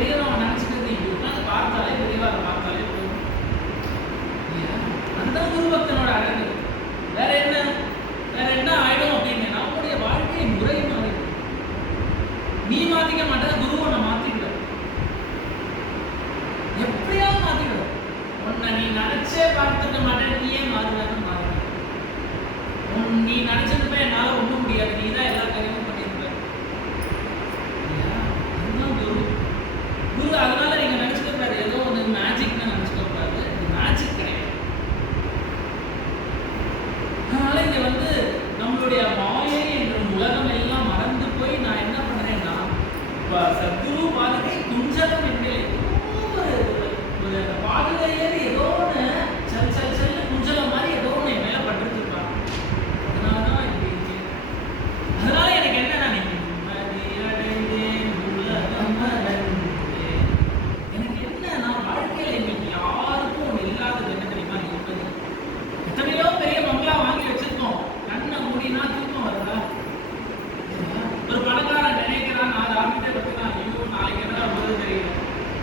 பெரியவன் அவன் நினைச்சுக்கிறது இப்படி உட்காந்து பார்த்தாலே பெரியவா பார்த்தாலே போதும். அதுதான் குரு பக்தனோட அழகு. வேற என்ன ஆயிடும் அப்படின்னு நம்முடைய வாழ்க்கை முறை மாறிடும். நீ மாத்திக்க மாட்டேன், குரு உன்னை மாத்திக்கிடும், எப்படியாவது மாத்திக்கிடும். உன்னை நீ நினைச்சே பார்த்துக்க மாட்டேன், நீயே மாறுவேன்னு மாறுவேன். நீ நினைச்சிருப்ப என்னால ஒண்ணும் முடியாது, நீ தான் எல்லா காரியமும் பண்ணிருப்ப. அதுதான் குரு. குரு அதனால நீங்க நினைச்சுக்க கூடாது ஏதோ ஒரு மேஜிக்னு நினைச்சுக்க கூடாது, மேஜிக் கிடையாது. அதனால இங்க வந்து நம்மளுடைய மாயை என்ற உலகம் எல்லாம் மறந்து போய் நான் என்ன பண்றேன்னா, சத்குரு பாதுகை குஞ்சலம் என்று ஒரு பாதுகையே ஏதோ ஒன்று செல்ல குஞ்சலம் மாதிரி ஏதோ ஒன்று என் மேல பட்டுருப்பாங்க. அதனாலதான் இப்படி இருக்கு. அதனால எனக்கு என்ன எனக்கு என்ன நான் வாழ்க்கையில இன்னைக்கு யாருக்கும் ஒன்று இல்லாதது என்ன தெரியுமா இருப்பது. எத்தனையோ பெரிய பங்களா வாங்கி வச்சிருக்கோம், கண்ணை மூடினா தூக்கம் வருதா? ஒரு பணக்காரன் நினைக்கிறான் நான் ஆரம்பித்தே பத்தினா ஐயோ நாளைக்கு என்ன வருது தெரியல.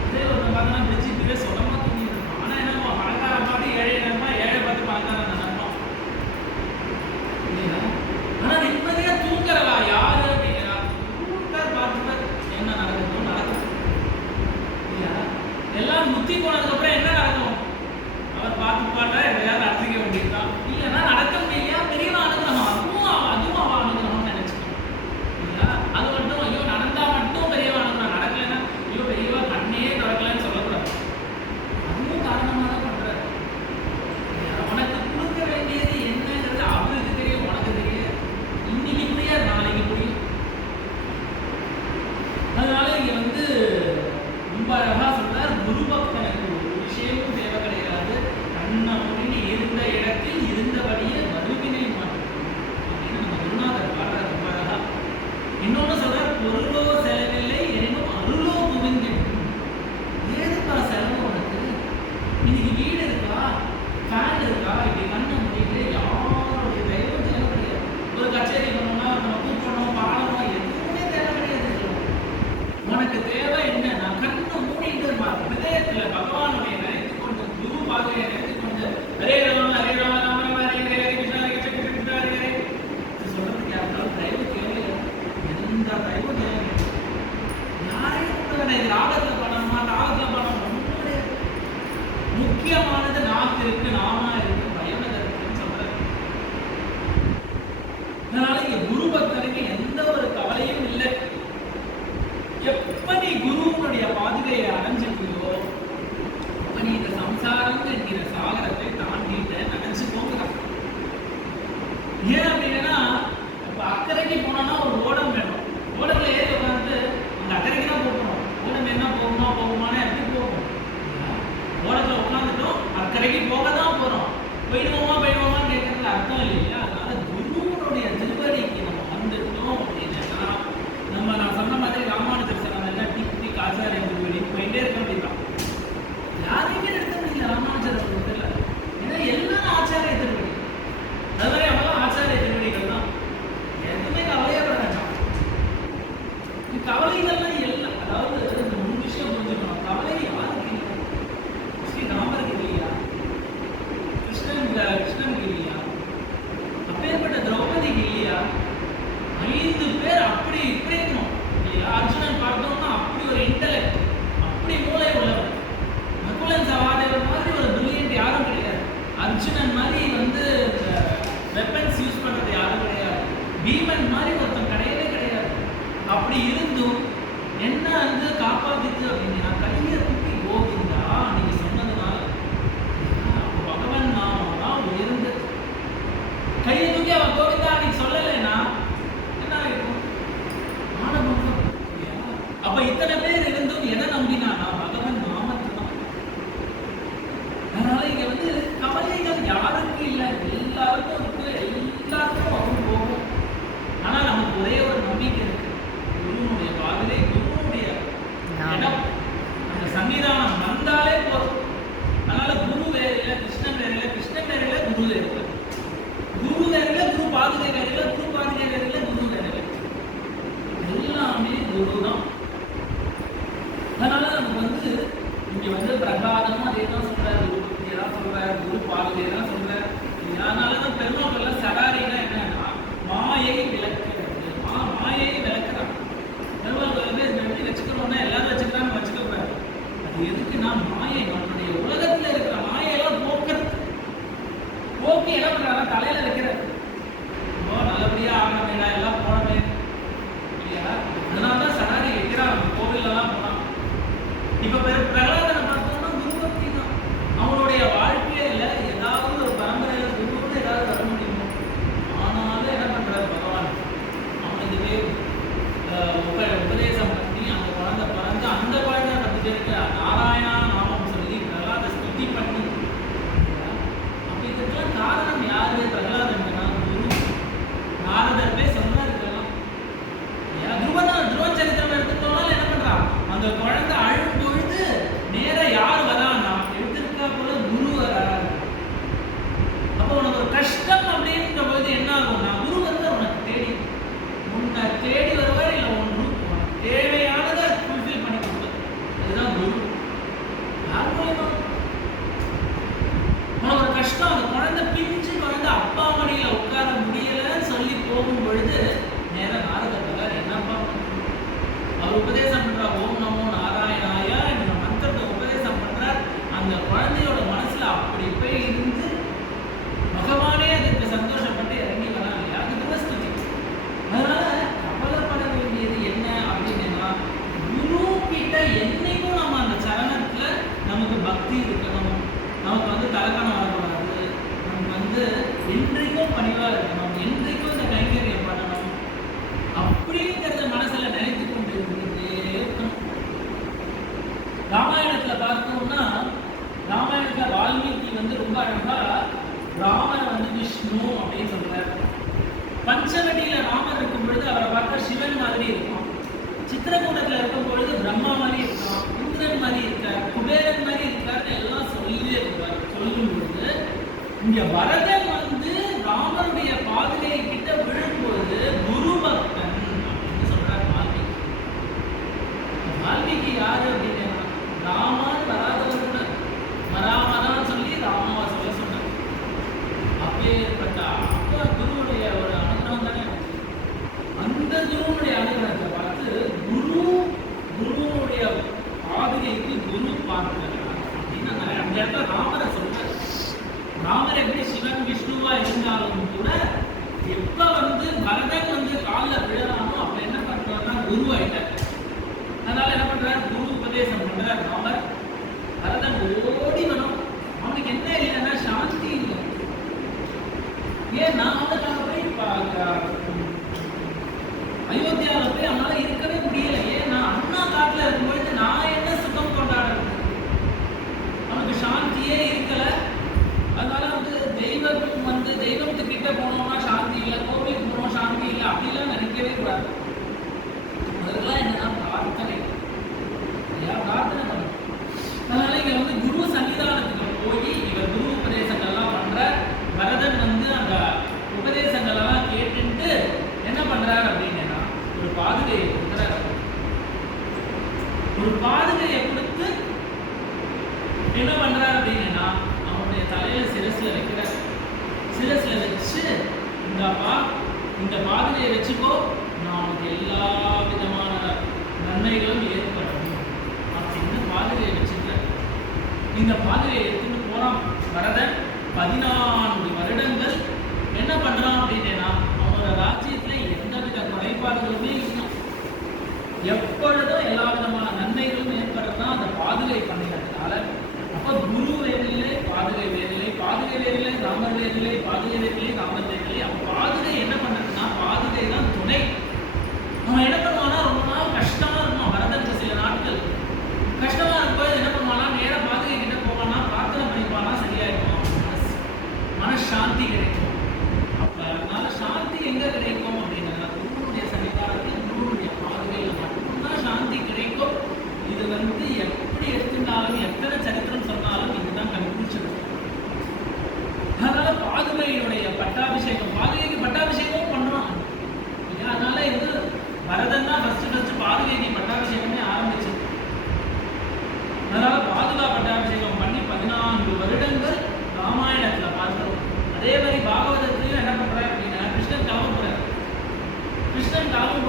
இதே ஒரு பார்த்தா பிடிச்சிட்டு சொல்லமா தூங்கிட்டு இருக்கோம். ஆனா என்னமா பணக்காரன் பார்த்து ஏழை நினைப்பா, ஏழை பார்த்து பணக்காரன் நினைப்போம் இல்லையா? ஆனா நிம்மதியா தூங்குறவா யாரு அப்படிங்கிறா, பார்த்துப்பார் என்ன நடக்குதோ நடக்கும் இல்லையா? எல்லாம் முத்தி போனதுக்கு அப்புறம் என்ன நடக்கும்? அவர் பார்த்து பாட்டா எதையாவது நடத்திக்க வேண்டியதுதான். இல்லைன்னா நடக்க முடியலையா, பெரியவா அனுகிரகம், அதுவும் அவ அனுகிரகம் நினைச்சுக்கணும் இல்லையா? அது மட்டும் ஐயோ நடந்தா மட்டும் பெரியவா அனுகிரகம், நடக்கலைன்னா ஐயோ பெரியவா கண்ணே திறக்கலன்னு சொல்லக்கூடாது. அதுவும் காரணமாக தான் பண்றாரு. உனக்கு கொடுக்க வேண்டியது என்னங்கிறது அவருக்கு தெரியும், உனக்கு தெரியாது. இன்னைக்கு புரியாது, நாளைக்கு புரியும். அதனால இங்க வந்து ரொம்ப அழகா சொல்றார், குரு பக்தனுக்கு ஒரு விஷயமும் தேவை கிடையாது, கண்ணை மூடி இருந்த இடத்தில் இருந்தபடியே வருவினை மாற்றும் அப்படின்னு நம்ம குருநாதர் பாடுறார் ரொம்ப அழகா. இன்னொன்னு சொல்றார், பொருளோ செலவில்லை எனினும் அருளோ குவிந்திடும். ஏதுக்கா செலவு உனக்கு? இன்னைக்கு வீடு இருக்கா, ஃபேன் இருக்கா, இப்படி கண்ணை மூடிட்டு யாருடைய தயவும் தேவை கிடையாது. ஒரு கச்சேரி பண்ணணும்னா நம்ம கூப்பிடணும், பாடணும், எதுவுமே தேவை கிடையாது. உனக்கு தேவை என்ன? நான் கண்ணை மூடிட்டு ஹிருதயத்துல பகவானுடைய நினைத்து கொண்டு, குரு பாதையை நினைத்து கொண்டு ஹரே ராம ஹரே ராம ராம ராம ஹரே ஹரே ஹரே கிருஷ்ணா ஹரே கிருஷ்ணா கிருஷ்ணா ஹரே ஹரே சொல்றதுக்கு யாருக்காவது தயவு தேவை? எந்த தயவு தேவை? யாரையும் இது ராகத்துல பண்ணணுமா, ராகத்துல பண்ணணும், முக்கியமானது நாக்கு இருக்கு, நாமா இருக்கு, பயணம் இருக்குன்னு சொல்றாரு. அதனால இங்க குரு பக்தருக்கு எந்த ஒரு கவலையும் இல்லை. எப்ப நீ குருவனுடைய பாதுகையை அடைஞ்சிட்டியோ அப்ப நீ இந்த சம்சாரம் என்கிற சாகரத்தை தாண்டிட்ட நினைச்சு போகிறான். ஏன் அப்படின்னா, இப்ப அக்கறைக்கு போனோம்னா ஒரு ஓடம் வேணும். ஓடத்துல ஏறி உட்காந்து அந்த அக்கறைக்கு தான் போகணும். ஓடம் என்ன போகுமான்னு எப்படி போகும்? ஓடத்துல உட்காந்துட்டோம், அக்கறைக்கு போக தான் போறோம். போயிடுவோமான்னு கேட்கறதுல அர்த்தம் இல்லையா? அதனால குருவனுடைய திருவடிக்கு நம்ம வந்துட்டோம் அப்படின்னா, நான் சொன்ன மாதிரி ராமானுஜர் சொன்ன டிக் ஆச்சாரிய திருவடி போயிட்டே இருக்க முடியும். யாரையுமே எடுக்க முடியல ராமானுஜர் அவர்கள். ஏன்னா எல்லாம் ஆச்சாரிய திருவடி, அது மாதிரி அவெல்லாம் ஆச்சாரிய திருவடிகள் தான். எதுவுமே கவலையே பட வேண்டாம். கவலைகள்லாம் எல்லாம், அதாவது இந்த மூணு விஷயம் புரிஞ்சுக்கணும். கவலை யாருக்கு இல்லை? ஸ்ரீ ராமருக்கு இல்லையா? கிருஷ்ணனுக்கு இல்லையா? அப்பேற்பட்ட திரௌபதிக்கு இல்லையா? 5 பேர் அப்படி இப்படி இருக்கணும் இல்லையா? அர்ஜுனன் பார்த்தோம்னா அப்படி ஒரு இன்டெலெக்ட், அப்படி மூளை உள்ளவர். நகுலன் சகாதேவன் மாதிரி ஒரு பிரில்லியன்ட் யாரும் கிடையாது. அர்ஜுனன் மாதிரி வந்து வெப்பன்ஸ் யூஸ் பண்றது யாரும் கிடையாது. பீமன் மாதிரி ஒருத்தன் கிடையவே கிடையாது. அப்படி இருந்தும் என்ன வந்து காப்பாத்திச்சு அப்படின்னா, கையை தூக்கி கோவிந்தா நீங்க சொன்னதுனால பகவன் நாமம் தான் உயர்ந்து. கையை தூக்கி அவன் கோவிந்தா நீ சொல்லலைன்னா என்ன ஆயிருக்கும்? ஆனபங்கம். அப்ப இத்தனை பேர் இருந்தும் எதை நம்பினானா? பகவன் நாமத்தை தான். அதனால இங்க வந்து கவலைகள் யாருக்கு இல்லை, எல்லாருக்கும் இருக்கு, எல்லாருக்கும் வரும் போகும். ஆனா நமக்கு ஒரே ஒரு நம்பிக்கை இருக்கு, குருவனுடைய பாதையிலே குருவனுடைய இடம், அந்த சன்னிதானம் வந்தாலே போதும். அதனால குரு வேற இல்லை, கிருஷ்ணன் வேற இல்லை, கிருஷ்ணன் வேற இல்லை, குரு வேற இல்லை, குரு வேற இல்லை, குரு பாதுகை வேற இல்லை, குரு பாதுகை வேற இல்லை, குரு வேற இல்லை, எல்லாமே குரு தான். அதனால நமக்கு வந்து இங்க வந்து பிரகலாதமும் அதே தான் சொல்றாரு, குரு பக்தியை தான் சொல்றாரு, குரு பாதுகையை தான் சொல்றாரு. அதனாலதான் பெருமாள் சடாரினா என்னன்னா மாயை விளக்குறது, மாயை விளக்குறாங்க. பெருமாள் வந்து இந்த எப்படி வச்சுக்கிறோம்னா எல்லாரும் வச்சுக்கிறான்னு வச்சுக்க கூடாது. அது எதுக்குன்னா மாயை நம்மளுடைய உலகத்துல இருக்கிற மாயெல்லாம் போக்குறது, போக்கி என்ன பண்றாங்க தலையில வைக்கிறது. நல்லபடியா ஆகணும் எல்லாம் போனவே இல்லையா? அதனாலதான் சடாரி வைக்கிறாங்க கோவில்லாம் போனா. இப்ப பிரகலாதனை பார்த்தோம்னா குரு பக்தி தான். அவனுடைய வாழ்க்கையில ஏதாவது ஒரு பரம்பரையில குருன்னு ஏதாவது வர முடியுமோ? ஆனாலும் என்ன பண்றாரு பகவான், அவனுக்கு உபதேசம் பண்ணி அந்த குழந்தை பிறந்து அந்த குழந்தை 10 பேருக்கு நாராயணா நாமம் சொல்லி பிரகலாத ஸ்துதி பண்ணி. அப்ப இதுக்கெல்லாம் காரணம் யாரு? பிரகலாதன் குரு. நாரதர் போய் சொன்னார் இதெல்லாம். துருவ சரித்திரம் எடுத்துட்டோம்னால என்ன பண்றான், அந்த குழந்தை அழும் பொழுது நேர யார் வரான்னா எடுத்திருக்கா போல குரு வராரு. அப்போ உனக்கு ஒரு கஷ்டம் அப்படின்ற போது என்ன ஆகும்னா குரு வந்து உன்னை தேடி வருவார். இல்லை ஒன்று தேவையானதை ஃபுல்ஃபில் பண்ணி கொடுப்பார். அதுதான் குரு. யார் மூலமா உனக்கு ஒரு கஷ்டம், அந்த குழந்தை பிஞ்சு குழந்தை அப்பா மடியில உட்கார முடியலன்னு சொல்லி போகும் பொழுது நேரம் நாரதர் என்னப்பா அவர் உபதேசம் பண்றார், ஓம் நமோ நாராயணாய என்ற மந்திரத்தை உபதேசம் பண்றார். அந்த குழந்தையோட மனசுல அப்படி போய் இருந்து பகவானே அதுக்கு சந்தோஷப்பட்டு இறங்கி வராங்க இல்லையா? அது துவஸ்துதி. அதனால கவலைப்பட வேண்டியது என்ன அப்படின்னா குரு கிட்ட என்னைக்கும் நம்ம அந்த சரணத்துல நமக்கு பக்தி இருக்கணும், நமக்கு வந்து தலக்கணம் வரக்கூடாது, நமக்கு வந்து என்றைக்கும் பணிவா இருக்கணும், என்றைக்கும் இந்த கைங்கரியம் பண்ணணும் அப்படிங்கிறத மனசுல நினைத்து கொண்டு இருந்துட்டே இருக்கணும். ராமாயணத்துல பார்த்தோம்னா ராமாயணத்துல வால்மீகி வந்து ரொம்ப அழகா ராமர் வந்து விஷ்ணு அப்படின்னு சொல்றாரு. பஞ்சவடியில ராமர் இருக்கும் பொழுது அவரை பார்த்தா சிவன் மாதிரி இருக்கும், சித்திரக்கூடத்துல இருக்கும் பொழுது பிரம்மா மாதிரி இருக்கான், இந்திரன் மாதிரி இருக்கார், குபேரன் மாதிரி இருக்காருன்னு எல்லாம் சொல்லியே இருக்கார். சொல்லும் பொழுது இங்க வரதன் வந்து ராமருடைய பாதுகை கிட்ட விழும்பொழுது குரு பக்தன் அப்படின்னு சொல்றார் வால்மீகி. வால்மீகி யாரு அப்படின்னா ராமான் வராதவர் கூட வராமதான் சொல்லி ராமாவா சொல்ல சொன்னார். அப்பேற்பட்ட அப்பா குருவுடைய ஒரு அனுகிரகம் தானே. அந்த குருவுடைய அனுகிரகத்தை பார்த்து குருவுடைய பாதுகைக்கு குரு பார்க்கிறார் அப்படின்னு அந்த இடத்துல ராமரை சொல்றாரு. ராமர் எப்படி சிவன் விஷ்ணுவா இருந்தாலும் கூட எப்ப வந்து பரதன் வந்து காலில் விழறானோ அப்ப என்ன பண்றாருன்னா குருவாயிட்டார். அதனால என்ன பண்றாரு, குரு உபதேசம் பண்றார் ராமர். பரதன் ஓடி வரும், அவனுக்கு என்ன இல்லைன்னா சாந்தி இல்லை. ஏன் நான் அவனுக்காக போய் அயோத்தியாவில் போய் அவனால இருக்கவே முடியல. ஏன் நான் அண்ணா காட்டுல இருக்கும்பொழுது நான் என்ன சுகம் கொண்டாடுறது, அவனுக்கு சாந்தியே இருக்கல. அதனால வந்து தெய்வத்துக்கிட்ட போனோம்னா சாந்தி இல்லை, கோவிலுக்கு போனோம் சாந்தி இல்லை அப்படிலாம் நினைக்கவே கூடாது. அதெல்லாம் என்னன்னா பிரார்த்தனை, பிரார்த்தனை பண்ணணும். அதனால இங்க வந்து குரு சன்னிதானத்துக்கு போய் இவர் குரு உபதேசங்கள்லாம் பண்ற. பரதன் வந்து அந்த உபதேசங்கள்லாம் கேட்டுட்டு என்ன பண்றாரு அப்படின்னா ஒரு பாதுகையை கொடுக்குறாரு. ஒரு பாதுகையை கொடுத்து என்ன பண்றாரு அப்படின்னா அவனுடைய தலையில சிரஸ்ல வைக்கிறார். சிரஸ்ல வச்சு இந்த பாதுகையை வச்சுக்கோ, நான் உனக்கு எல்லா விதமான நன்மைகளும் ஏற்படும் அப்படின்னு பாதுகையை வச்சுக்கிறார். இந்த பாதுகையை எடுத்துட்டு போறான் பரதன். 14 வருடங்கள் என்ன பண்றான் அப்படின்னா அவனோட ராஜ்யத்துல எந்தவித குறைபாடுகளுமே இல்லை, எப்பொழுதும் எல்லா விதமான நன்மைகளும் ஏற்படுறதுதான் அந்த பாதுகை பண்ணினதுனால. அப்ப குரு வேறில்லை, பாதுகை வேறில்லை, பாதுகை வேறில்லை, ராமர் வேறில்லை, பாதுகை வேறில்லை, ராமர் வேறில்லை. அப்ப பாதுகை என்ன பண்றதுன்னா பாதுகை தான் துணை. அவன் என்ன பண்ணுவானா ரொம்ப நாள் கஷ்டமா இருக்கும், வரதற்கு சில நாட்கள் கஷ்டமா இருக்கும்போது என்ன பண்ணுவானா நேரம் பாதுகை கிட்ட போவானா, பிரார்த்தனை பண்ணிப்பானா, சரியாயிருக்கும், மனசாந்தி கிடைக்கும்.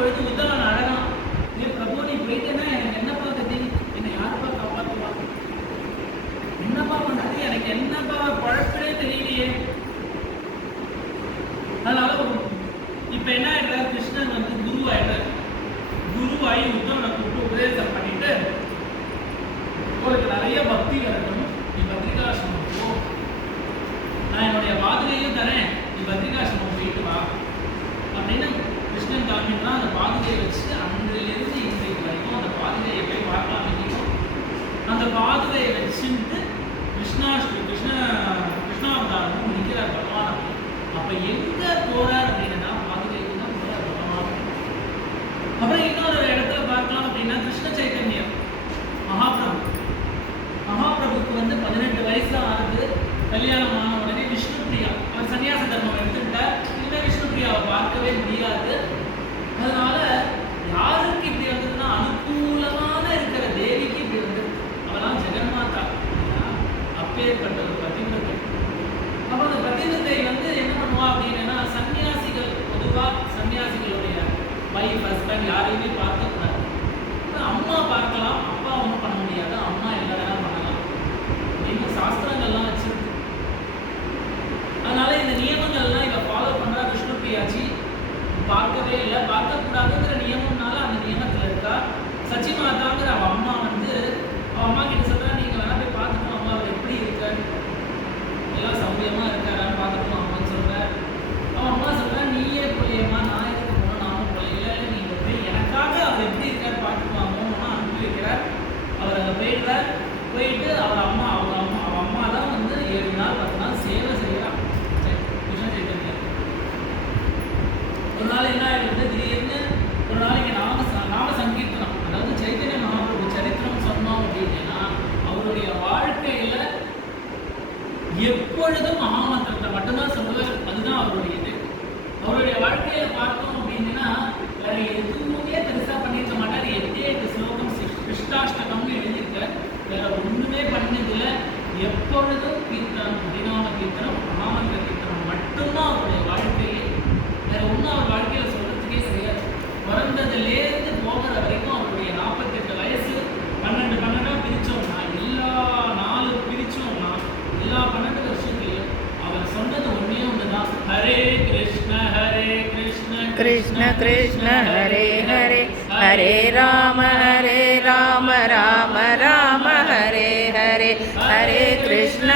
பொழுது உத்தவன் அழகான், ஏ பிரபு நீ போயிட்டேன்னா எனக்கு என்னப்பா கதி, என்னை யாருப்பா காப்பாற்றுவா, என்னப்பா பண்றது, எனக்கு என்னப்பா பழப்பே தெரியலையே. அதனால இப்ப என்ன ஆயிடுறாரு, கிருஷ்ணன் வந்து குருவாயிடுறாரு. குருவாயி உத்தவனை கூப்பிட்டு உபதேசம் பண்ணிட்டு, உங்களுக்கு நிறைய பக்தி வரணும், நீ பத்ரிகாசிரமம் போ, நான் என்னுடைய பாதுகையும் தரேன், நீ பத்ரிகாசிரமம் போயிட்டு வா அப்படின்னு கிருஷ்ணன் காமின்னா அந்த பாதுகையை வச்சு அன்றிலிருந்து இன்றைக்கு வரைக்கும் அந்த பாதுகையை போய் பார்க்கலாம். இன்னைக்கும் அந்த பாதுகையை வச்சுட்டு கிருஷ்ணாவதாரமும் முடிக்கிறார் பகவான். அப்ப எங்க போறார் அப்படின்னா பாதுகைக்கு தான் போறார் பகவான். அப்புறம் இன்னொரு இடத்துல பார்க்கலாம் அப்படின்னா கிருஷ்ண சைத்தன்யம் மகாபிரபுக்கு வந்து 18 வயசு ஆகுது. கல்யாணம் ஆன உடனே விஷ்ணுபிரியா அவர் சன்னியாச தர்மம் எடுத்துக்கிட்டார். இனிமே விஷ்ணுபிரியாவை பார்க்கவே முடியாது. அதனால யாருக்கு இப்படி வந்ததுன்னா அனுகூலமான இருக்கிற தேவிக்கு இப்படி வந்து அவெல்லாம் ஜெகன்மாதா, அப்பேற்பட்ட ஒரு பதிவிரதை. அப்ப அந்த பதிவிரதை வந்து என்ன பண்ணுவா அப்படின்னா, சன்னியாசிகள் பொதுவா சன்னியாசிகளுடைய வைஃப் ஹஸ்பண்ட் யாரையுமே பார்க்கக்கூடாது. அம்மா பார்க்கலாம், அப்பா ஒன்றும் பண்ண முடியாது, அம்மா எல்லா வேலையும் பண்ணலாம் அப்படின்னு சாஸ்திரங்கள்லாம் வச்சிருக்கு. அதனால இந்த நியமங்கள்லாம் இவ ஃபாலோ பண்றா. விஷ்ணுபிரியாச்சி பார்க்கவே இல்லை, பார்க்கக்கூடாதுங்கிற நியமம்னால அந்த நியமத்தில் இருக்கா. சச்சி மாதாங்கிற அவ அம்மா வந்து அவ அம்மா கிட்ட சொல்றா, நீங்க வேணா போய் பார்த்துக்கணும் அம்மா, அவர் எப்படி இருக்காரு, எல்லாம் சௌரியமா இருக்காரான்னு பார்த்துக்கணும் அம்மான்னு சொல்ற. அவன் அம்மா சொல்றா, நீயே போயேம்மா, நான் எதுக்கு போனோம், நானும் போல. இல்லை இல்லை நீங்க போய் எனக்காக அவர் எப்படி இருக்காரு பார்த்துக்குவாங்கன்னு அனுப்பி வைக்கிறார். அவர் அங்கே போயிடுறார். போயிட்டு அவ அம்மா தான் வந்து 7 நாள் 10 நாள் சேவை செய்யறான் கிருஷ்ண சைத்தன்யம். ஒரு நாள் என்ன ஆயிடுது, திடீர்னு ஒரு நாளைக்கு நாம சங்கீர்த்தனம், அதாவது சைத்தன்ய மகாபிரபு சரித்திரம் சொன்னோம் அப்படின்னா அவருடைய வாழ்க்கையில எப்பொழுதும் மகாமந்திரத்தை மட்டும்தான் சொல்லுவார். அதுதான் அவருடைய இது. அவருடைய வாழ்க்கையில பார்த்தோம் அப்படின்னா வேற எதுவுமே பெருசா பண்ணிருக்க மாட்டார். 8 ஸ்லோகம் கிருஷ்ணாஷ்டகம்னு எழுதியிருக்க, வேற ஒண்ணுமே பண்ணதில்ல. எப்பொழுதும் கீர்த்தனம், ஹரிநாம கீர்த்தனம், மகாமந்திர கீர்த்தனம் மட்டும்தான் அவருடைய வாழ்க்கையே. வேற ஒன்றும் அவர் வாழ்க்கையில சொல்றதுக்கே கிடையாது. பிறந்ததுலேருந்து போகிற வரைக்கும் அவருடைய 48 வயசு 12 பிரிச்சோம்னா, எல்லா 4 பிரிச்சோம்னா எல்லா 12 வருஷத்துலையும் அவர் சொன்னது ஒன்னே ஒண்ணுதான், ஹரே கிருஷ்ண கிருஷ்ண கிருஷ்ண ஹரே ஹரே, ஹரே ராம ராம ராம ஹரே ஹரே, ஹரே கிருஷ்ண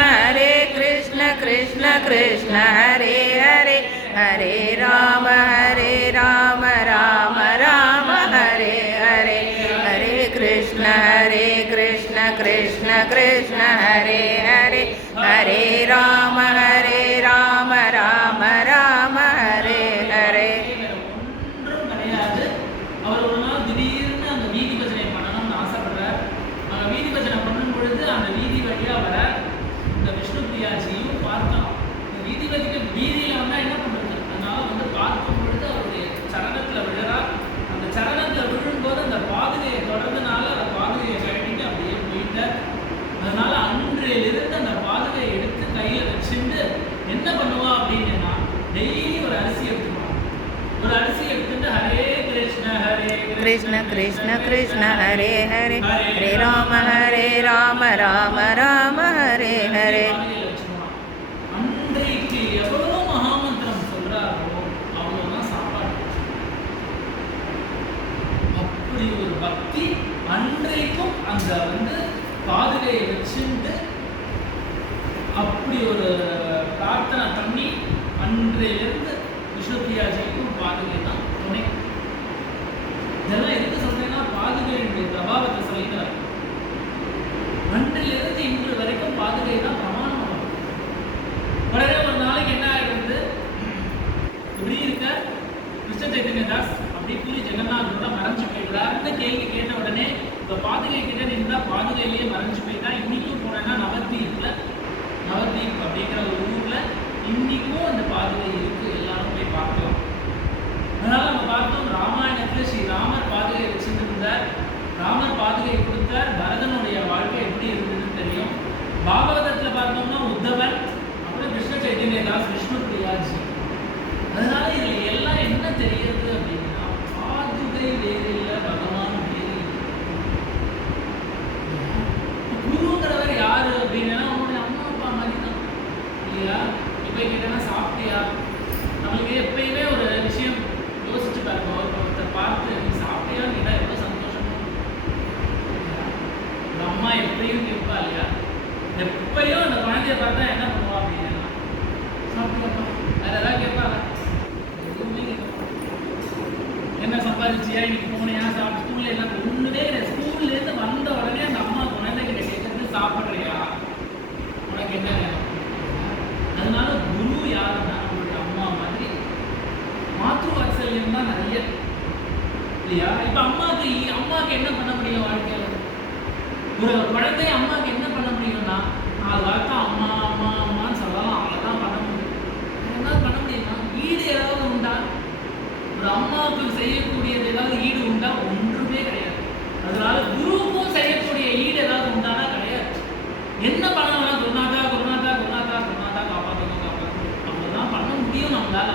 கிருஷ்ண கிருஷ்ண ஹரே ஹரே, ஹரே ராம ராம ராம ஹரே ஹரே, ஹரே கிருஷ்ண கிருஷ்ண கிருஷ்ண ஹரே ஹரே, ஹரே ராம ராம ராம ஹரே ஹரே. ஒன்றும் கிடையாது. அவர் ஒரு நாள் திடீர்னு அந்த வீதி பஜனை பண்ணணும்னு ஆசைப்படுறார். அந்த வீதி பஜனை பண்ணும் பொழுது அந்த வீதி வழியா வர இந்த விஷ்ணுபிரியாஜியும் பார்க்கலாம். இந்த வீதி வீதியில வந்தா என்ன பண்றது, அதனால வந்து பார்க்கும் பொழுது அவருடைய சரணத்துல விழறார். அந்த சரணத்துல விழும்போது அந்த பாதுகையை தொடர்ந்தனால அந்த பாதுகையை கழட்டிட்டு அப்படியே போயிட்டார். அதனால அன்றையிலிருந்து அந்த பாதுகையை எடுத்து கையில வச்சுட்டு என்ன பண்ணுவா அப்படின்னா, டெய்லி ஒரு அரிசி எடுத்துக்குவான். ஒரு அரிசி எடுத்துட்டு ஹரே கிருஷ்ண கிருஷ்ண கிருஷ்ண ஹரே ஹரே, ஹரே ராம ராம ராம ஹரே ஹரே. அன்றைக்கு எவ்வளோ மகாமந்திரம் சொல்றாரோ அவ்வளோதான் சாப்பாடு. அப்படி ஒரு பக்தி அன்றைக்கும் அந்த வந்து பாதுகையை வச்சுட்டு அப்படி ஒரு பிரார்த்தனை பண்ணி அன்றையிலிருந்து விஷ்ணுபிரியாஜிக்கும் பாதுகை தான் துணை. இதெல்லாம் எதுக்கு சொல்றேன்னா, பாதுகையுடைய பிரபாவத்தை சொல்லிக்கிறார். அன்றிலிருந்து இன்று வரைக்கும் பாதுகை தான் பிரமாணம். உடனே ஒரு நாளைக்கு என்ன ஆயிடுது, இப்படி இருக்க கிருஷ்ண சைத்தன்ய தாஸ் அப்படி பூரி ஜெகநாதோட மறைஞ்சு போயிடுறாருன்னு கேள்வி கேட்ட உடனே இப்போ பாதுகை கிட்ட நின்றா பாதுகையிலேயே மறைஞ்சு போயிட்டா. இன்னைக்கும் போனேன்னா நவதீப் அப்படிங்கிற ஒரு ஊர்ல இன்னைக்கும் அந்த பாதுகை இருக்கு, எல்லாரும் போய் பார்க்கலாம். அதனால நம்ம பார்த்தோம், ராமாயணத்துல ஸ்ரீராமர் பாதுகை வச்சுட்டு இருந்தார். ராமர் பாதுகை கொடுத்தார். பரதனுடைய வாழ்க்கை எப்படி இருந்ததுன்னு தெரியும். பாகவதத்துல பார்த்தோம்னா உத்தவன், அப்புறம் கிருஷ்ண சைத்தன்ய தாஸ், விஷ்ணுபிரியாஜி. அதனால இதுல எல்லாம் என்ன தெரியுது அப்படின்னா, பாதுகை நம்மளுக்கு எப்பயுமே ஒரு விஷயம் யோசிச்சு பாருங்க, ஒருத்தர் பார்த்து நீ சாப்பிட்டியான்னு கேட்டால் எவ்வளோ சந்தோஷமா ஒரு அம்மா எப்பயும் கேட்பா இல்லையா? எப்பயும் அந்த குழந்தைய பார்த்தா என்ன பண்ணுவா அப்படின்னா, சாப்பிட்டியாப்பா, வேற ஏதாவது கேட்பாங்க? எதுவுமே கேட்க என்ன சம்பாதிச்சியா, இன்னைக்கு போனியா, சாப்பிட்டு ஸ்கூல்ல என்ன ஒன்றுமே கிடையாது. ஸ்கூல்லேருந்து வந்த உடனே அந்த அம்மா குழந்தைகிட்ட கேட்கறது சாப்பிட்றியா, உனக்கு என்ன வேணும்? அதனால குரு யாருன்னா நம்மளுடைய அம்மா மாதிரி. மாத்ரு வாத்சல்யம் தான் நிறைய இல்லையா? இப்ப அம்மாக்கு என்ன பண்ண முடியும் வாழ்க்கையில? ஒரு குழந்தை அம்மாக்கு என்ன பண்ண முடியும்னா, 4 வார்த்தை அம்மா அம்மா அம்மான்னு சொல்லலாம், அவ்வளவுதான் பண்ண முடியும். என்ன பண்ண முடியுமா? ஈடு ஏதாவது உண்டா? ஒரு அம்மாவுக்கு செய்யக்கூடியது ஏதாவது ஈடு உண்டா? ஒன்றுமே கிடையாது. அதனால குருவுக்கும் செய்யக்கூடிய ஈடு ஏதாவது உண்டானா கிடையாது. என்ன பண்ணலாம்? குருநாதா குருநாதா குருநாதா குருநாதா காப்பாற்றணும் காப்பாற்றணும், அவ்வளோதான் பண்ண முடியும் நம்மளால.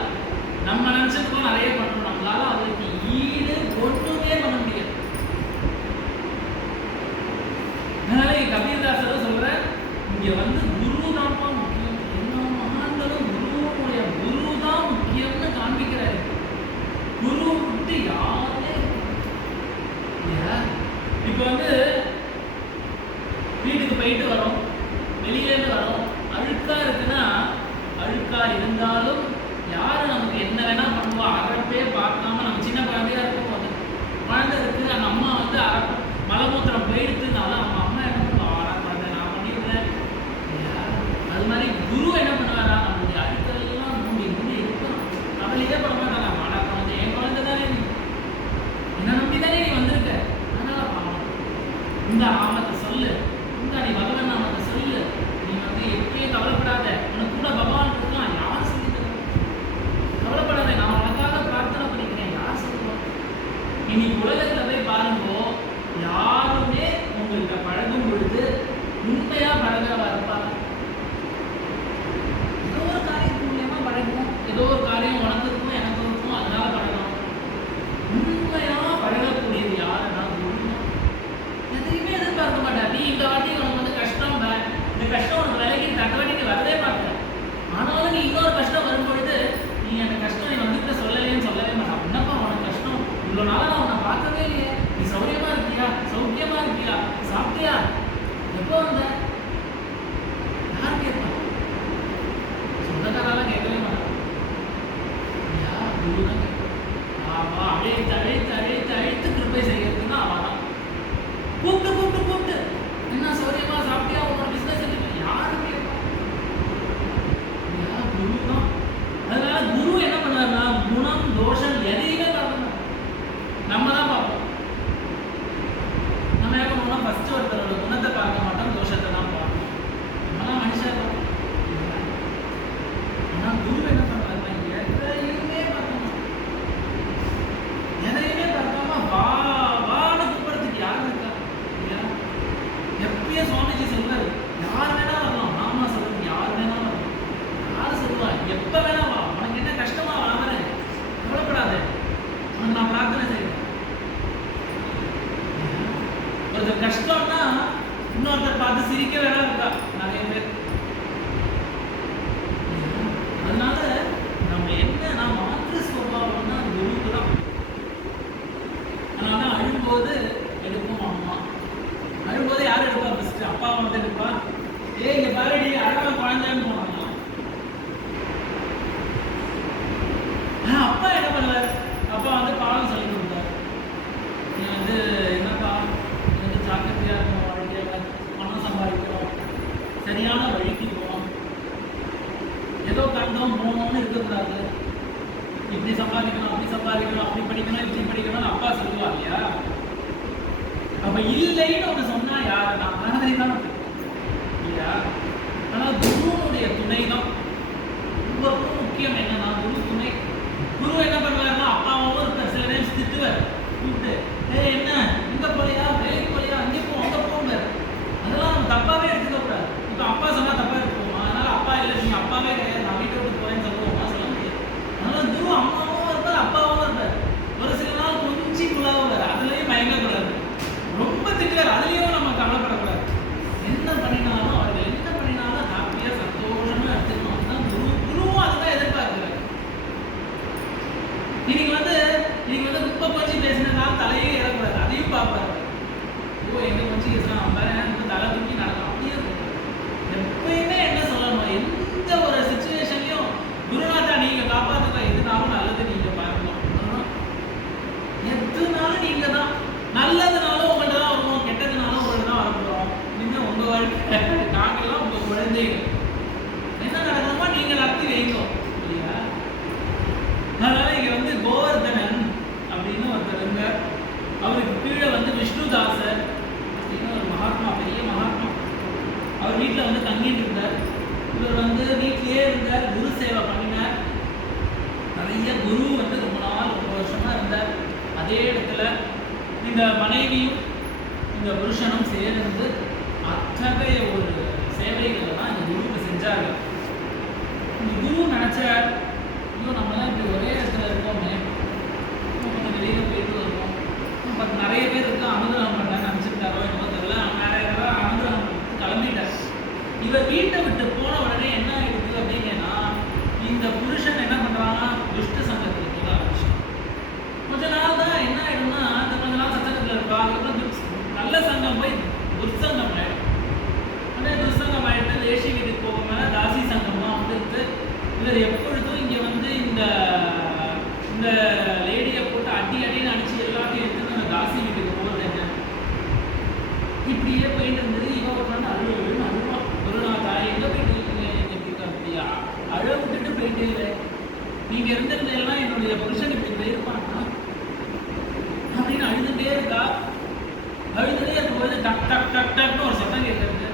நம்ம நினச்சதுக்கும் நிறைய பண்ணணும், நம்மளால அதுக்கு ஈடு ஒன்றுமே பண்ண முடியாது. அதனால கபீர்தாசர் சொல்ற, இங்க குரு தான்ப்பா முக்கியம், எல்லா மகான்களும் குருவுடைய குரு தான் முக்கியம்னு காண்பிக்கிறாரு. குரு விட்டு யாருமே இப்ப வீட்டுக்கு போயிட்டு வரோம், வெளியிலேருந்து வரோம், அழுக்கா இருக்குன்னா, அழுக்கா இருந்தாலும் யாரு நமக்கு என்ன வேணா பண்ணுவா, அறப்பே பார்க்காம. நம்ம சின்ன குழந்தையா இருக்கும் போது குழந்தை இருக்கு, அந்த அம்மா அறப்ப மலமூத்திரம் போயிடுத்துனால நம்ம அம்மா என்ன பண்ணுவா, குழந்தை நான் பண்ணிவிடுறேன். அது மாதிரி குரு என்ன பண்ணுவாரா, நம்மளுடைய அழுக்கெல்லாம் மூடி மூடி இருக்கணும். அவளையே பண்ண மாட்டாங்க, மாடா குழந்தை, என் குழந்தை தானே, நீ என்ன நம்பி தானே நீ வந்திருக்க, அதனால இந்த நாமத்தை சொல்லு, இந்த நீ பகவான் நாமத்தை சொல்லு, நீ எப்பயும் கவலைப்படாத, உனக்கு கூட பகவான் இருக்கலாம், யார் சொல்லி தருவோம், கவலைப்படாத, நான் உனக்காக பிரார்த்தனை பண்ணிக்கிறேன், யார் சொல்லுவோம். இன்னைக்கு உலகத்துல போய் பாருங்க, யாருமே உங்கள்கிட்ட பழகும் பொழுது உண்மையா பழகிறவா இருப்பாங்க. ஏதோ ஒரு காரியத்து மூலியமா பழகும், ஏதோ ஒரு காரியம் உனக்கு இருக்கும் எனக்கு இருக்கும், அதனால பழகணும். உண்மையா பழகக்கூடியது யாருன்னா குரு. எதையுமே எதிர்பார்க்க மாட்டார். நீ இந்த வாட்டி உனக்கு கஷ்டம், இந்த கஷ்டம் உனக்கு விலகி தக்க வாட்டி நீ வரவே மாட்டேன். ஆனாலும் நீ இன்னொரு கஷ்டம் வரும்பொழுது நீ அந்த கஷ்டம் நீ வந்துட்டு சொல்லலேன்னு சொல்லவே மாட்டான். என்னப்பா உனக்கு கஷ்டம், இவ்வளோ நாளாக நான் உன்னை பார்க்கவே இல்லையே, நீ சௌரியமா இருக்கியா, சௌக்கியமா இருக்கியா, சாப்பிட்டியா, எப்போ வந்த, யார் கேட்பான்? சொந்தக்காரெல்லாம் கேட்கவே மாட்டான். குரு தான் கேட்பான். அழைத்து அழைத்து அழைத்து அழைத்து கிருப்பை செய்யறதுன்னா அவன் தான். கூப்பிட்டு கூப்பிட்டு கூப்பிட்டு என்ன சௌரியமா சாப்பிட்டியா, உன்னோட பிசினஸ் யாரு கேட்பா? குரு தான். அதனால குரு என்ன பண்ணுவாருன்னா, குணம் தோஷம் எதையுமே பார்க்கணும், நம்ம தான் பார்ப்போம். நம்ம என்ன பண்ணுவோம்னா, ஃபர்ஸ்ட் ஒருத்தரோட குணத்தை பார்க்க மாட்டோம், தோஷத்தை தான் பார்க்கணும். நம்மளாம் மனுஷன் தான். ஆனா குரு என்ன பண்ணுவாருன்னா, எதையுமே பார்க்கணும், எதையுமே பார்க்காம வான்னு கூப்பிடுறதுக்கு யாரு இருக்கா? எப்பயும் சுவாமிஜி சொல்றாரு, யார் வேணா வரலாம், மாமா சொல்றது யார் வேணா வரலாம், யாரு சொல்லுவா, எப்ப வேணா வா, உனக்கு என்ன கஷ்டமா வரேன், கவலைப்படாத, உனக்கு நான் பிரார்த்தனை செய்வேன். ஒருத்தர் கஷ்டம்னா இன்னொருத்தர் பார்த்து சிரிக்க வேணா இருக்கா நிறைய பேர். அதனால நம்ம என்ன மாற்று சுபாவம்னா குருவுக்கு தான். அதனால அழும்போது எடுக்கும் அம்மா. அழும்போது யார் எடுப்பா? ஃபர்ஸ்ட் அப்பா எடுப்பா. இங்க பாருடி அழகா குழந்தைன்னு போனாங்க. அப்பா என்ன பண்ணுவார்? அப்பா பாடம் சொல்லி கொடுத்தார். நீ என்னப்பா, ஜாக்கிரதையா இருக்கணும், வாழ்க்கையில பணம் சம்பாதிக்கணும், சரியான வழிக்கு போகணும், ஏதோ கண்டோம் போனோம்னு இருக்கக்கூடாது, இப்படி சம்பாதிக்கணும் அப்படி சம்பாதிக்கணும், அப்படி படிக்கணும் இப்படி படிக்கணும்னு அப்பா சொல்லுவா இல்லையா? அப்ப இல்லைன்னு ஒன்று சொன்னா யாருன்னா அனாதை தான் இல்லையா? ஆனா குருனுடைய துணை தான் ரொம்ப முக்கியம். என்னன்னா குரு துணை. குரு என்ன பண்ணுவாருன்னா, அப்பாவும் சில டைம்ஸ் திட்டுவார், கூப்பிட்டு என்ன இங்க போலியா, வேலைக்கு போலியா, அங்கே போ அங்க போங்க, அதெல்லாம் நம்ம தப்பாவே எடுத்துக்க கூடாது. இப்ப அப்பா சொன்னா தப்பா எடுத்துக்கோமா? அதனால அப்பா இல்லை, நீங்க அப்பாவே கிடையாது, நான் வீட்டை விட்டு போறேன்னு சொல்லுவோமா? சொல்ல முடியாது. அதனால குரு அம்மாவும் இருப்பார் அப்பாவும் இருப்பார். ஒரு சில நாள் கொஞ்சம் குழாவார், அதுலயும் மயங்கக்கூடாது, ரொம்ப திட்டுவார், அதுலயும் நம்ம கவலைப்படக்கூடாது. என்ன பண்ணினாலும் அவர்கள் என்ன பண்ணினாலும் ஹாப்பியா சந்தோஷமா எடுத்துக்கணும். அதுதான் குருவும் அதுதான் எதிர்பார்க்கிறார். இன்னைக்கு வந்து குப்பை பறிச்சு பேசினதுனால தலையே ஏறக்கூடாது, அதையும் பார்ப்பாரு. ஓ எங்க பறிச்சு பேசலாம் பாரு, தலை தூக்கி நடக்கும் அப்படியே இருக்கும். எப்பயுமே என்ன சொல்லணும், எந்த ஒரு சுச்சுவேஷன்லையும் குருநாதா நீங்க காப்பாத்துக்க, எதுனாலும் நல்லது நீங்க பார்க்கணும். எதுனாலும் நீங்க தான், நல்லதுனாலும் உங்கள்கிட்ட தான் வருவோம், கெட்டதுனாலும் உங்கள்கிட்ட தான் வரப்போறோம். நீங்க உங்க வாழ்க்கை, நாங்கெல்லாம் உங்க குழந்தைகள், என்ன நடக்கணுமோ நீங்க நடத்தி வைங்க இல்லையா? அதனால இங்க வந்து கோவர்தனன் அப்படின்னு ஒருத்தர் இருந்தார். அவருக்கு கீழே வந்து விஷ்ணுதாசர் அப்படின்னு ஒரு மகாத்மா, பெரிய மகாத்மா. அவர் வீட்டில் வந்து தங்கிட்டு இருந்தார். இவர் வந்து வீட்டிலேயே இருந்தார், குரு சேவை பண்ணினார். நிறைய குரு வந்து ரொம்ப நாள், ரொம்ப வருஷமா இருந்தார் அதே இடத்துல. இந்த மனைவியும் இந்த புருஷனும் சேர்ந்து அத்தகைய ஒரு சேவைகளை தான் இந்த குருவுக்கு செஞ்சார்கள். இந்த குரு நினைச்சார், ஐயோ நம்மளாம் இப்படி ஒரே இடத்துல இருக்கோமே, கொஞ்சம் வெளியில் போயிட்டு வருவோம், நிறைய பேர் இருக்கு அனுகிரகம் பண்ண நினச்சிருக்காரோ என்னமோ தெரியல, நிறைய பேர் அனுகிரகம் கிளம்பிட்டார். இவர் வீட்டை விட்டு போன உடனே என்ன ஆயிடுது அப்படின்னா, இந்த புருஷன் என்ன பண்றாங்க, துஷ்ட சங்கத்தில் போக ஆரம்பிச்சு. கொஞ்ச நாள் தான் என்ன ஆயிடும்னா, அந்த கொஞ்ச நாள் சங்கத்தில் இருப்பா, அதுக்கப்புறம் நல்ல சங்கம் போய் துர்சங்கம் ஆயிடும். உடனே துர்சங்கம் ஆயிட்டு வேஷி வீட்டுக்கு போக மேலே தாசி சங்கம்லாம் வந்துட்டு, இவர் எப்பொழுதும் இங்கே வந்து இந்த லேடியை போட்டு அடின்னு அடிச்சு எல்லாத்தையும் எடுத்து அந்த தாசி வீட்டுக்கு போகிறது என்ன, இப்படியே போயிட்டு இருந்தது. இவன் உட்காந்து அழுவா, குருநாதா எங்கே போயிட்டு இருக்கீங்க, எப்படி அப்படியா அழ விட்டுட்டு போயிட்டே இல்லை, நீங்கள் இருந்திருந்தெல்லாம் என்னுடைய புருஷன் இப்படி போயிருப்பானா அப்படின்னு அழுதுகிட்டே இருக்கா. அழுதுகிட்டே இருக்கும்போது டக் டக் டக் டக்னு ஒரு சத்தம் கேட்கறது.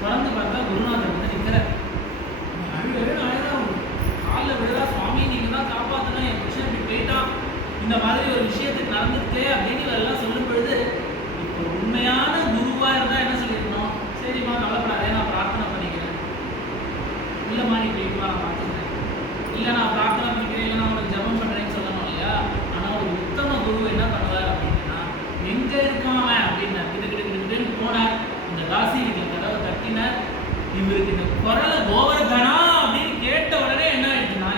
தொடர்ந்து பார்த்தா குருநாதர் வந்து நிற்கிறார். அழுதா காலில் விழுதா, சுவாமி நீங்கள் தான் காப்பாற்றணும், என் புருஷன் இப்படி போயிட்டான், இந்த மாதிரி ஒரு விஷயத்துக்கு நடந்துட்டே அப்படின்னு இவரெல்லாம் சொல்லும் பொழுது, இப்போ உண்மையான குருவாக இருந்தால் என்ன சொல்லியிருக்கணும், சரிம்மா கவலைப்படாதே நான் பிரார்த்தனை பண்ணிக்கிறேன், இல்லைம்மா நீ போயிட்டு நான் பார்த்துக்கிறேன், இல்லை நான் பிரார்த்தனை பண்ணிக்கிறேன், இல்லை நான் உனக்கு ஜபம் பண்ணுறேன்னு சொல்லணும் இல்லையா? ஆனால் ஒரு உத்தம குரு என்ன பண்ணுவார் அப்படின்னா, எங்கே இருக்கான் அவன் அப்படின்னா கிட்ட போனார். இந்த தாசி வீட்டில் கதவை தட்டினார். இவருக்கு இந்த குரலை கோவர்தனா அப்படின்னு கேட்ட உடனே என்ன ஆயிடுச்சுன்னா,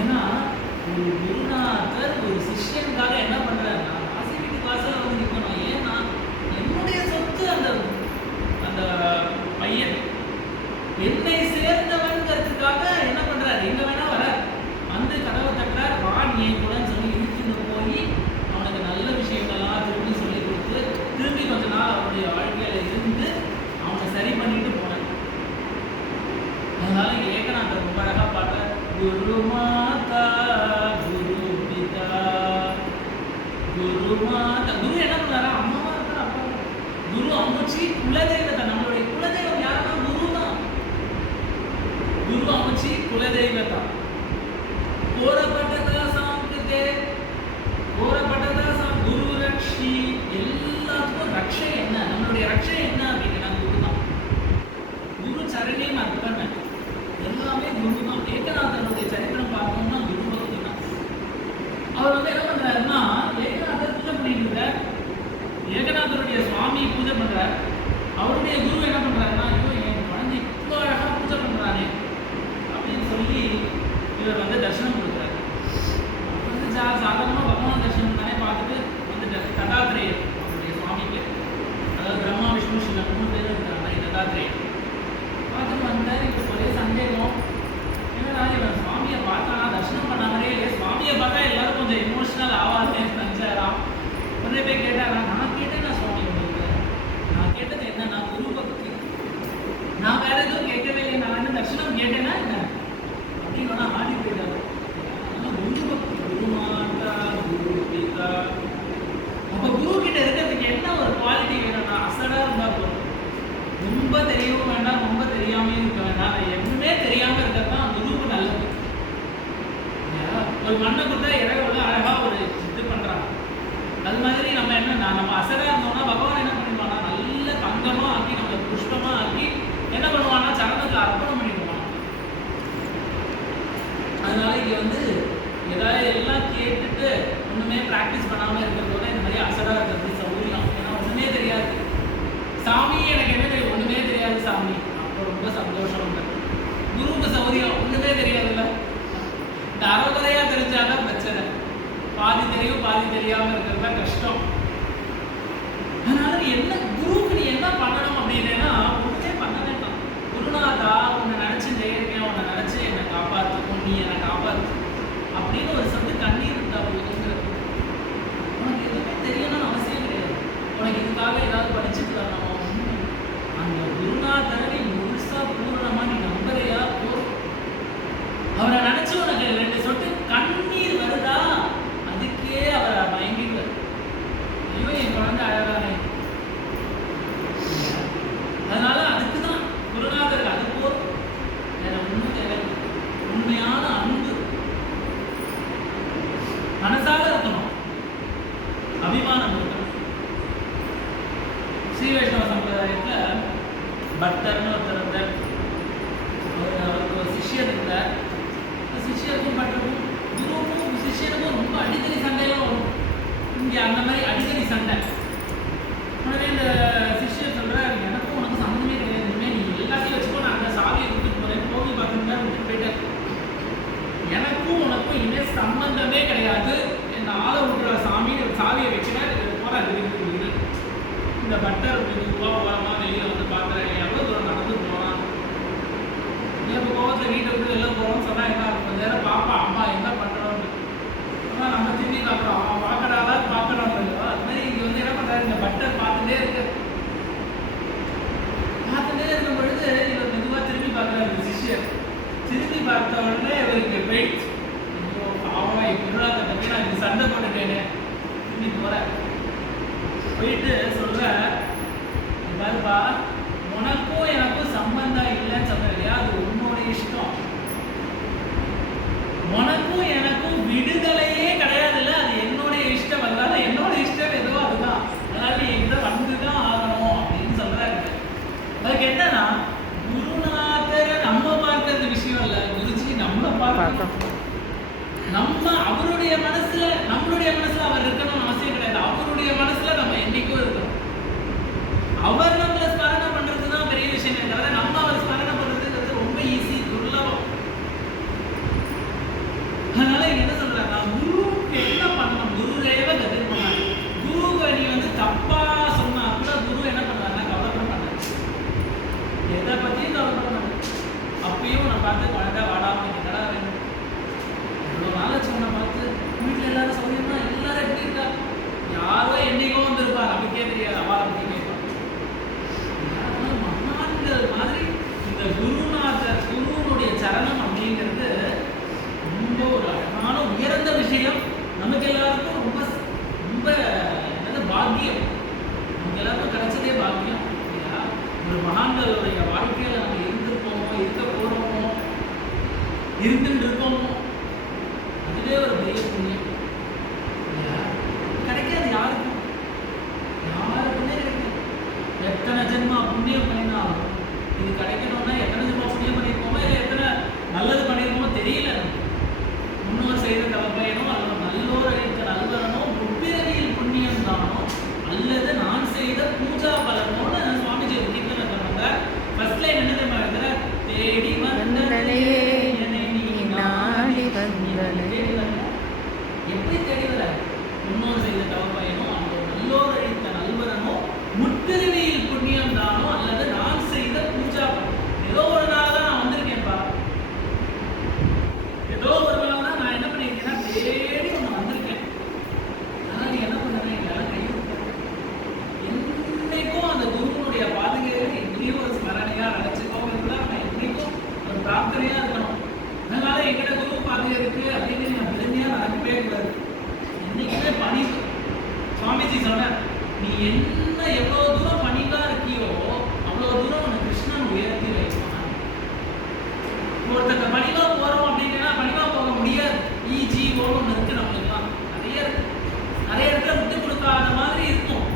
ஏன்னா ஒரு குருநாதர் ஒரு சிஷ்யனுக்காக என்ன பண்றாருன்னா, தாசி வீட்டு வாசல வந்து நிற்கணும். ஏன்னா என்னுடைய சொத்து அந்த அந்த பையன் என்னை சேர்ந்தவன்கிறதுக்காக என்ன பண்றாரு, எங்க வேணா வர வந்து கதவை தட்டுறார். வா நீ கூடன்னு சொல்லி இழுத்துட்டு போய் அவனுக்கு நல்ல விஷயங்கள்லாம் திரும்பி சொல்லி கொடுத்து, திரும்பி கொஞ்ச நாள் அவனுடைய வாழ்க்கையில இருந்து அவனை சரி பண்ணிட்டு போனான். அதனால இங்க ஏகநாதர் ரொம்ப அழகா பாடுறார், குரு மாதா குரு பிதா குரு மாதா. குரு என்ன பண்ணாரா, அம்மாவா இருக்கா, அப்பா குரு அம்முச்சி குலதெய்வத்தை. நம்மளுடைய குலதெய்வம் யாருன்னா குரு தான். குரு அம்முச்சி குலதெய்வத்தா. கோரப்பட்டதா சாங்கிட்டே கோரப்பட்டதா சா குரு ரக்ஷி. எல்லாத்துக்கும் ரக்ஷை என்ன, நம்மளுடைய ரக்ஷை என்ன அப்படின்னா குரு தான். குரு சரணே அர்ப்பண, எல்லாமே குரு தான். ஏகநாதனுடைய சரித்திரம் பார்க்கணும்னா குரு பக்தி தான். அவர் வந்து என்ன பண்றாருன்னா, ஏகநாதர் பூஜை பண்ணிட்டு இருக்கார். ஏகநாதருடைய சுவாமி பூஜை பண்றார். அவருடைய குரு என்ன பண்றாருன்னா, ஐயோ என் குழந்தை இவ்வளோ அழகா பூஜை பண்றானே அப்படின்னு சொல்லி இவர் வந்து தரிசனம் கொடுக்குறாரு. வந்து சாதாரணமாக பகவான் தரிசனம் தானே பார்த்துட்டு வந்துட்டார். தத்தாத்திரேயர் அவருடைய சுவாமிக்கு, அதாவது பிரம்மா விஷ்ணு சிவன் 3 பேர் இருக்கிறாங்க. தத்தாத்திரேயர் பார்த்துட்டு வந்தார். இப்போ ஒரே சந்தேகம், ஏன்னா இவன் சுவாமியை பார்த்தானா, தரிசனம் பண்ண மாதிரியே இல்லையே, சுவாமியை பார்த்தா எல்லாரும் கொஞ்சம் எமோஷனல் ஆவாதுன்னு நினச்சாராம். உடனே போய் கேட்டாரா, நான் கேட்டேன் நான் சுவாமி உங்களுக்கு, நான் கேட்டது என்ன, நான் குரு பக்தி, நான் வேற எதுவும் கேட்கவே இல்லை, நான் என்ன தரிசனம் கேட்டேன்னா என்ன அப்படின்னா ஆடி போயிட்டாரு. குரு பக்தி, குரு மாதா குரு பிதா. அப்போ குரு கிட்ட இருக்கிறதுக்கு என்ன ஒரு குவாலிட்டி வேணும்னா, அசடா இருந்தா போதும். ரொம்ப தெரியவும் வேண்டாம், ரொம்ப தெரியாமையும் இருக்க வேண்டாம். எதுவுமே தெரியாம இருக்கிறது தான் குருவுக்கு நல்லது. ஒரு மண்ணை கொடுத்தா இறகுள்ள அழகா ஒரு இது பண்றாங்க. அது மாதிரி நம்ம என்ன, நம்ம அசடா இருந்தோம்னா பகவான் என்ன பண்ணிடுவானா, நல்ல தங்கமா ஆக்கி நம்மளை புஷ்பமா ஆக்கி என்ன பண்ணுவானா, சரணத்துல அர்ப்பணம் பண்ணிடுவான். அதனால இங்க வந்து ஏதாவது எல்லாம் கேட்டுட்டு ஒண்ணுமே பிராக்டிஸ் பண்ணாம இருக்கிறதோட இந்த மாதிரி அசடா இருக்கிறது சௌகரியம். ஏன்னா ஒண்ணுமே தெரியாது சாமி, எனக்கு என்ன தெரியும், ஒண்ணுமே தெரியாது சாமி, அப்போ ரொம்ப சந்தோஷம். குருவுக்கு சௌகரியம், ஒண்ணுமே தெரியாதுல்ல, பாதி தெரியும் பாதி தெரியாம இருக்கிறது தான் கஷ்டம். அதனால நீ என்ன குருவுக்கு நீ என்ன பண்ணணும் அப்படின்னா ஒன்றுமே பண்ண வேண்டாம். குருநாதா உன்னை நினைச்சு நேர்மையா உன்னை நினைச்சு என்னை காப்பாற்று, நீ என்னை காப்பாற்று அப்படின்னு ஒரு சத்து கண்ணீர் இருந்தா போதுங்கிறது. உனக்கு எதுவுமே தெரியணும்னு அவசியம் கிடையாது. உனக்கு இதுக்காக ஏதாவது படிச்சுட்டு வரணும். அந்த குருநாதரை நீ முழுசா பூரணமா நீ நம்புறையா போதும். அவரை நினைச்சு உனக்கு 2 சொட்டு கண்ணீர் வருதா, அதுக்கே அவரை மயங்கிடுவார். ஐயோ என் குழந்தை அழகானே. அதனால அதுக்குதான் குருநாதர் அது போதும், வேற ஒண்ணும் தேவை. உண்மையான அன்பு மனசால இருக்கணும், அபிமானம் இருக்கணும். ஸ்ரீ வைஷ்ணவ சம்பிரதாயத்துல பக்தர்னு ஒருத்தர் இருந்தார். அவருக்கு ஒரு சிஷ்யர் இருந்தார். சிஷ்யருக்கும் பட்டருக்கும் குருவுக்கும் சிஷ்யனுக்கும் ரொம்ப அடிக்கடி சண்டையெல்லாம் வரும். இங்கே அந்த மாதிரி அடிக்கடி சண்டை. உடனே இந்த சிஷ்யர் சொல்கிறார், எனக்கும் உனக்கு சம்மந்தமே கிடையாது, இனிமேல் நீ எல்லாத்தையும் வச்சுக்கோ, நான் அந்த சாவியை விட்டுட்டு போகிறேன். கோவில் பார்த்துட்டு விட்டுட்டு போயிட்டேன். எனக்கும் உனக்கும் இனிமேல் சம்பந்தமே கிடையாது. என் ஆளை விட்டுற சாமி சாவியை வைக்கிறேன் போல அது இருக்குது. இந்த பட்டர் ஓரமாக வெளியில் வந்து பார்க்குறேன், எவ்வளோ தூரம் நடந்து போகிறான். இப்போ கோவத்தில் வீட்டை விட்டு வெளில போகிறோம்னு சொன்னால் என்ன கொஞ்ச நேரம் பாப்பா அம்மா என்ன பண்ணுறோன்னு. ஆனால் நம்ம திரும்பி பார்க்குறோம், அவன் பார்க்குறாதான் பார்க்குறோம் இல்லையோ. அது மாதிரி இங்கே வந்து என்ன பண்ணுறாரு, இந்த பட்டர் பார்த்துட்டே இருக்கும் பொழுது இவர் மெதுவாக திரும்பி பார்க்குறாரு. இந்த சிஷ்யர் திரும்பி பார்த்த உடனே இவருக்கு போயிடுச்சு. ஐயோ பாவம் இப்படிதான் தம்பி நான் இது சண்டை போட்டுட்டேனே. திரும்பி போகிறேன், போயிட்டு சொல்ற, பாருப்பா உனக்கும் எனக்கும் சம்பந்தம் இல்லைன்னு சொல்ற இல்லையா, அது உன்னோட இஷ்டம். உனக்கும் எனக்கும் விடுதலையே கிடையாது இல்லை, அது என்னுடைய இஷ்டம். அதனால என்னோட இஷ்டம் எதுவோ அதுதான். அதனால நீ என்கிட்ட வந்துதான் ஆகணும் அப்படின்னு சொல்றாரு. அதுக்கு என்னன்னா குருநாதரை நம்ம பார்க்கறது விஷயம் இல்லை, குருஜி நம்ம பார்க்கணும். நம்ம அவருடைய மனசுல நம்மளுடைய மனசுல அவர் இருக்கணும்னு அவசியம் கிடையாது. அவருடைய மனசுல நம்ம என்னைக்கும் இருக்கணும். அவர் நம்மளை ஸ்மரணை பண்றதுதான் பெரிய விஷயமே தவிர நம்ம அவர் ஸ்மரணை பண்றதுங்கிறது ரொம்ப ஈஸி, துர்லபம். அதனால என்ன சொல்றாங்க, குருவுக்கு என்ன பண்ணணும், குருதேவ கதிர்மனார். குருவை நீ வந்து தப்பா சொன்னா கூட குரு என்ன பண்றாருன்னா கவலைப்பட மாட்டாரு, எதை பத்தியும் கவலைப்பட மாட்டாரு. அப்பயும் நான் பார்த்து குழந்தை வாடாம என்னடா வேணும், இவ்வளோ நாளாச்சு உன்னை பார்த்து, வீட்டில் எல்லாரும் சௌகரியமா, எல்லாரும் எப்படி இருக்கா, யாரோ என்னைக்கோ வந்திருப்பார், நமக்கே தெரியாது, அவளை பற்றி கேட்பான். மகான்கள் மாதிரி இந்த குருநாதர் குருனுடைய சரணம் அப்படிங்கிறது ரொம்ப ஒரு அழகான உயர்ந்த விஷயம். நமக்கு எல்லாருக்கும் ரொம்ப ரொம்ப என்னது பாக்கியம், நமக்கு எல்லாருக்கும் கிடைச்சதே பாக்கியம் இல்லையா. ஒரு மகான்களுடைய வாழ்க்கையில நம்ம இருந்திருப்போமோ, இருக்க போறோமோ, இருந்துட்டு இருக்கோமோ, அதுவே ஒரு பெரிய புண்ணியம் இல்லையா. கிடைக்காது யாருக்கும், யாருக்குமே கிடைக்காது. எத்தனை ஜென்மா புண்ணியம் பண்ணினாலும் இது கிடைக்கணும்னா எத்தனை ஜென்மா புண்ணியம் பண்ணியிருக்கோமோ, இல்லை எத்தனை நல்லது பண்ணியிருக்கோமோ தெரியல. முன்னோர் செய்த தவப்பயனோ அல்லது நல்லோர் அளித்த நல்வரனோ, முப்பிறவியில் புண்ணியம் தானோ அல்லது நான் செய்த பூஜா பலனோன்னு சுவாமிஜி ஒரு கீர்த்தனை சொன்னாங்க. ஃபர்ஸ்ட் லைன் என்ன தெரியுமா இருக்கிற, தேடி வந்தனே எப்படி தேடி வர, முன்னோர் செய்த தவப்பயனோ அல்லது நல்லோர் அளித்த நல்வரனோ, முற்பிறவியில் புண்ணியம் தானோ அல்லது நான் செய்த பூஜா பலன். ஏதோ ஒரு நாள் தான் நான் வந்திருக்கேன்ப்பா, ஏதோ ஒரு நாள் தான் நான் என்ன பண்ணியிருக்கேன்னா தேடி ஒன்று வந்திருக்கேன். ஆனால் நீ என்ன பண்ணுறேன், எங்களால் கை என்னைக்கும் அந்த குருவனுடைய பாதுகையில் எங்கேயும் ஒரு ஸ்மரணையாக நினைச்சுக்கோங்கிறதுல அவன் என்னைக்கும் ஒரு பிரார்த்தனையாக இருக்கணும். அதனால எங்கிட்ட குரு பாதுகை இருக்கு அப்படின்னு நான் பெருமையாக நடக்கவே கூடாது. என்னைக்குமே பணிவு. சுவாமிஜி சொன்னார், நீ என்ன எவ்வளோ தூரம் பணிவா இருக்கியோ அவ்வளோ தூரம் உனக்கு கிருஷ்ணன் உயர்த்தி வைப்பான். ஒருத்தக்க பணிவா போறோம் அப்படின்னா பணிவா போக முடியாது. இஜிஓன்னு ஒன்று இருக்கு, நம்மளுக்குலாம் நிறைய இருக்கு. நிறைய இடத்துல விட்டு கொடுக்காத மாதிரி இருக்கும்.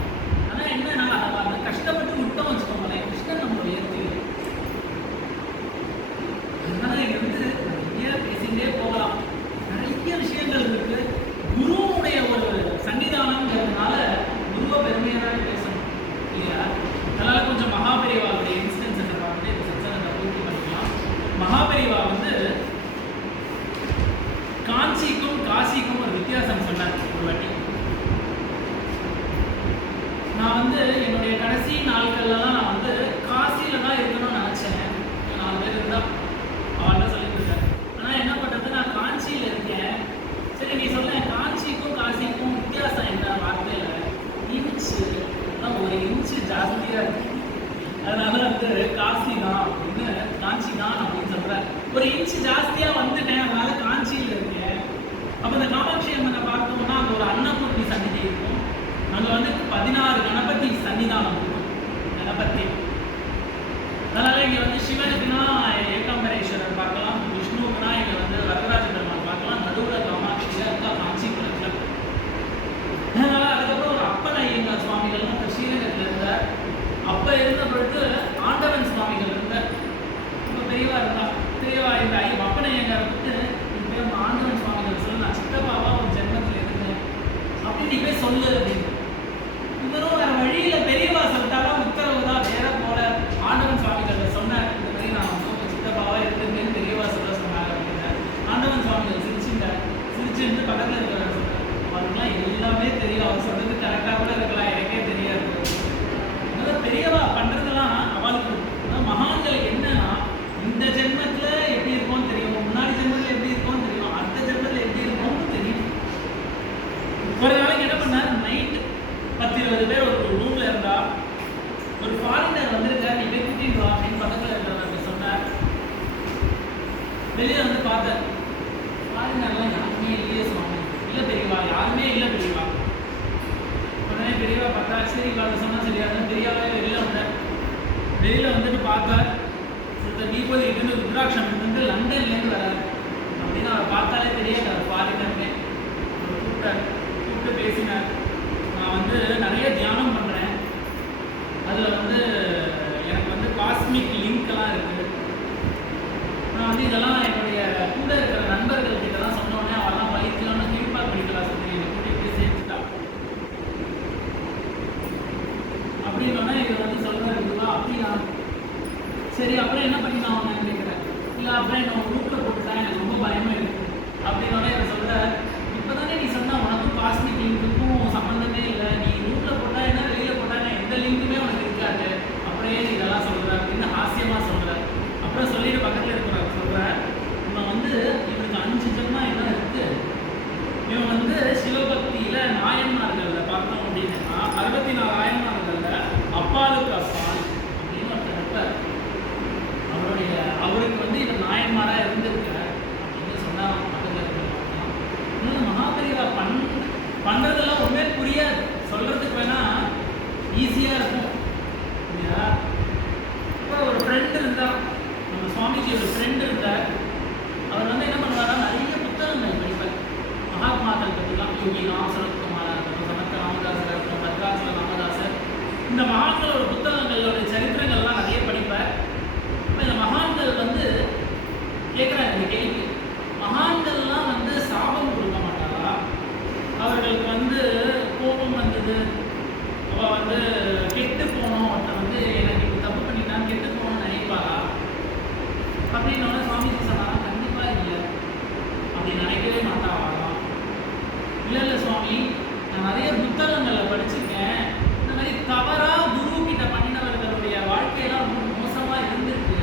ஆனால் என்ன நம்ம அதை கஷ்டப்பட்டு விட்டோம் வச்சுக்கோங்களேன், கிருஷ்ணன் நம்ம உயர்த்தி வைப்பான். அதனால இங்க வந்து நிறைய பேசிகிட்டே போகலாம், நிறைய விஷயங்கள் இருக்கு. குருவுடைய ஒரு சன்னிதானம்ங்கிறதுனால குருவை பெருமையாக தான் பேசணும் இல்லையா. அதனால கொஞ்சம் மகாபெரிவாவுடைய இன்ஸ்டன்ஸ் பார்த்துட்டு இந்த சத்சங்கத்தை பூர்த்தி பண்ணிக்கலாம். மகாபெரிவா வந்து வந்து பக்கத்தில் இருக்கிற அவருக்குலாம் எல்லாமே தெரியும். அவர் சொல்றது கரெக்டாக கூட இருக்கலாம், எனக்கே தெரியாது. அதனால பெரியவா பண்ணுறதெல்லாம் அவளுக்கு மகான்களுக்கு என்னன்னா, இந்த ஜென்மத்தில் எப்படி இருக்கும்னு தெரியும், முன்னாடி ஜென்மத்தில் எப்படி இருக்கும்னு தெரியும், அடுத்த ஜென்மத்தில் எப்படி இருக்கும்னு தெரியும். ஒரு நாளைக்கு என்ன பண்ணார், நைட்டு 10-20 பேர் ஒரு ரூம்ல இருந்தா, ஒரு ஃபாரினர் வந்திருக்கார், நீ போய் கூட்டிட்டு வா அப்படின்னு பக்கத்தில் இருக்கிறவங்க சொன்னார். வெளியே வந்து பார்த்தேன், ஃபாரினர்லாம் யாருமே இல்லையே சுவாமி. இல்லை பெரியவா, யாருமே இல்லை பெரியவா. உடனே பெரியவா பார்த்தா, சரி இவாளை சொன்னா சரியாக பெரியவாவே வெளியில் வந்தார். வெளியில் வந்துட்டு பார்த்தார், ஒருத்தர் தீபதி இருந்து ருத்ராட்சம் வந்து லண்டன்லேருந்து வரார் அப்படின்னு அவர் பார்த்தாலே தெரியாது அவர் ஃபாரினர்னே. அவர் கூப்பிட்டு பேசினார். நான் வந்து நிறைய தியானம் பண்ணுறேன், அதில் வந்து எனக்கு வந்து காஸ்மிக் லிங்க்லாம் இருக்குது. நான் வந்து இதெல்லாம் என்னுடைய கூட இருக்கிற நண்பர்கள் கிட்ட தான் சொன்னோடனே அவெல்லாம் வலிக்கலாம்னு கீழ்பாக் படிக்கலாம் சொல்லி என்னை கூட்டிகிட்டு சேர்த்துட்டா. அப்படின்னோடனே இதை வந்து சொல்கிறார், இதுவா அப்படியா, சரி அப்புறம் என்ன பண்ணி நான் அவனை கேட்குறேன். இல்லை அப்புறம் என்ன குரூப்பில் போட்டுட்டேன், எனக்கு ரொம்ப பயமாக இருக்குது அப்படின்னோடனே இதை சொல்கிறார், இப்போ தானே நீ சொன்னால் உனக்கும் காஸ்மிக் லிங்க்குக்கும் சம்மந்தமே இல்லை, நீ குரூப்பில் போட்டால் என்ன வெளியில் போட்டால் எந்த லிங்க்குமே உனக்கு இருக்காது, அப்புறம் ஏன் இதெல்லாம் சொல்கிற அப்படின்னு ஹாஸ்யமாக சொல்கிறார். அப்புறம் சொல்லிட்டு பக்கத்தில் இருக்கிறார் சொல்கிறார், இவன் வந்து இவனுக்கு 5 ஜென்மா என்ன இருக்குது, இவன் வந்து சிவபக்தியில் நாயன்மார்களில் பார்த்தோம் அப்படின்னா 64 நாயன்மார்களில் அப்பாலுக்கு அப்பால் அப்படின்னு ஒருத்தர் இருப்பார். அவருக்கு வந்து இவன் நாயன்மாராக இருந்திருக்கார் அப்படின்னு சொன்னார். பக்கத்தில் இருக்கிறவங்க மகாபெரிவா பண்ணுறதெல்லாம் ஒன்றுமே புரியாது, சொல்கிறதுக்கு வேணால் ஈஸியாக இருக்கும் இல்லையா. இப்போ ஒரு ஃப்ரெண்டு இருந்தால், நம்ம சுவாமிஜி ஒரு ஃப்ரெண்டு இருந்தார். அவர் வந்து என்ன பண்ணுவாரா, நிறைய புத்தகங்கள் படிப்பார் மகாத்மாக்கள் பற்றிலாம். யோகிராம், சரத்குமாரா இருக்கட்டும், சமத்த ராமதாசர் இருக்கட்டும், பத்ராசல ராமதாசர், இந்த மகான்களோட புத்தகங்களோட சரித்திரங்கள்லாம் நிறைய படிப்பார். இப்போ இந்த மகான்கள் வந்து கேட்குறாங்க இந்த கேள்வி, மகான்கள்லாம் வந்து சாபம் கொடுக்க மாட்டாரா, அவர்களுக்கு வந்து கோபம் வந்தது, அவள் வந்து கெட்டு போனோம், ஒருத்தர் வந்து எனக்கு இப்போ தப்பு பண்ணிட்டான் கெட்டு போகணும்னு நினைப்பாரா அப்படின்னோட சுவாமிஜி சொன்னாலும் கண்டிப்பாக இல்லை, அப்படி நினைக்கவே மாட்டாவாராம். இல்லை சுவாமி, நான் நிறைய புத்தகங்களில் படிச்சிருக்கேன், இந்த மாதிரி தவறாக குரு கிட்ட பண்ணினவர்களுடைய வாழ்க்கையெல்லாம் ரொம்ப மோசமாக இருந்திருக்கு,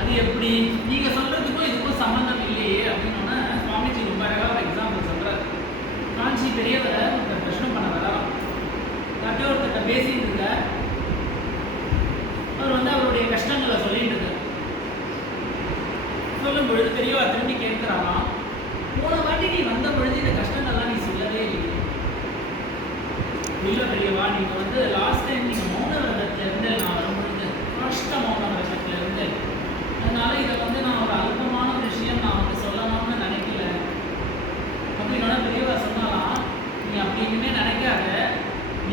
அது எப்படி நீங்கள் சொல்கிறதுக்கும் இதுக்கும் சம்மந்தம் இல்லையே அப்படின்னோட சுவாமிஜி ரொம்ப அழகாக ஒரு எக்ஸாம்பிள் சொல்கிறார். காஞ்சி பெரியவரை ஒருத்தர் பிரச்சனை பண்ண வரா, யார்கிட்டயோ ஒருத்தர்கிட்ட பேசிட்டு இருக்க, அவர் வந்து அவருடைய கஷ்டங்களை சொல்லிட்டு இருக்க, சொல்லும் பொழுது பெரியவா திரும்பி கேட்கிறாராம், போன வாட்டி நீ வந்த பொழுது இந்த கஷ்டங்கள்லாம் நீ சொல்லவே இல்லை. இல்லை பெரியவா, நீங்கள் வந்து லாஸ்ட் டைம் நீங்கள் மௌன விரதத்தில் இருந்து நான் வரும்பொழுது கஷ்ட மௌன விரதத்தில் இருந்து, அதனால இதை வந்து நான் ஒரு அல்பமான விஷயம் நான் வந்து சொல்லலாம்னு நினைக்கல அப்படின்னா பெரியவா சொன்னாலாம், நீ அப்படின்னுமே நினைக்காத,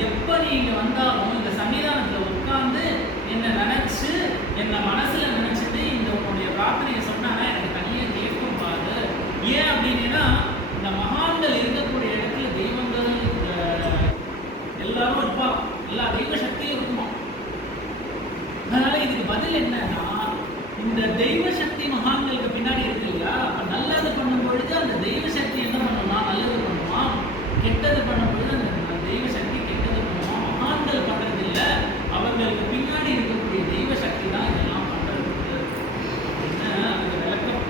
எப்போ நீ இங்கே வந்தாலும் இந்த சன்னிதானத்தில் உட்காந்து என்னை நினச்சி என்னை மனசில் நினச்சிட்டு இந்த உன்னுடைய பிரார்த்தனையை சொன்னானா எனக்கு தனியாக கேட்கும் பாரு. ஏன் அப்படின்னா இந்த மகான்கள் இருக்கக்கூடிய இடத்துல தெய்வங்கள் எல்லாரும் இருப்பாங்க, எல்லா தெய்வ சக்தியும் இருக்குமா. அதனால இதுக்கு பதில் என்னன்னா, இந்த தெய்வ சக்தி மகான்களுக்கு பின்னாடி இருக்கு இல்லையா, நல்லது பண்ணும் பொழுது அந்த தெய்வ சக்தி என்ன பண்ணுமா, நல்லது பண்ணுமா, கெட்டது பண்ணும் பொழுது அந்த தெய்வ சக்தி கெட்டது பண்ணுமா. மகான்கள் பண்றது இல்லை, அவர்களுக்கு பின்னாடி இருக்கக்கூடிய தெய்வ சக்தி தான் இதெல்லாம் பண்றது என்ன அதுக்கு விளக்கம்.